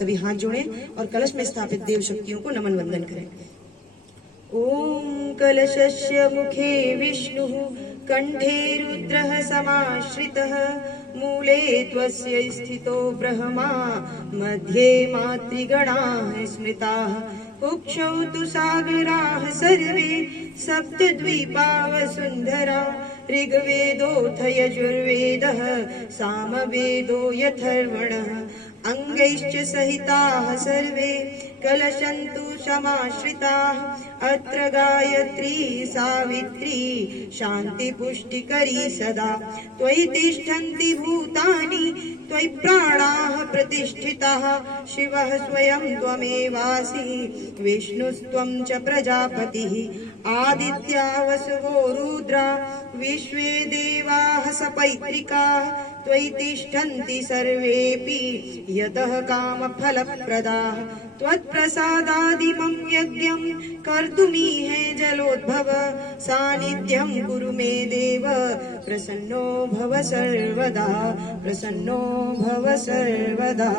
सभी हाथ जोड़ें और कलश में स्थापित देव शक्तियों को नमन वंदन करें। ओम कलशस्य मुखे विष्णुः कंठे रुद्रः समाश्रितः मूले त्वस्य स्थितो ब्रह्मा मध्ये मातृगणाः स्मृताः कुक्षौ तु सागराः सर्वे सप्तद्वीपाः वसुन्धरा ऋग्वेदोऽथ यजुर्वेदः सामवेदो यथर्वणः अंगैश्च सहिताः सर्वे कलशन्तु समाश्रिताः अत्र गायत्री सावित्री शान्तिपुष्टिकरी सदा त्वयि तिष्ठन्ति भूतानि त्वयि प्राणाः प्रतिष्ठिताः शिवः स्वयं त्वमेवासि विष्णुस्त्वं च प्रजापतिः आदित्या वसवो रुद्रा विश्वे देवाः सपैत्रिकाः त्वयि तिष्ठन्ति सर्वेऽपि यतः कामफलप्रदाः त्वत्प्रसादादिमं यज्ञं कर्तुमीहे जलोद्भव सानिध्यं कुरु मे देव प्रसन्नो भव सर्वदा प्रसन्नो भव सर्वदा।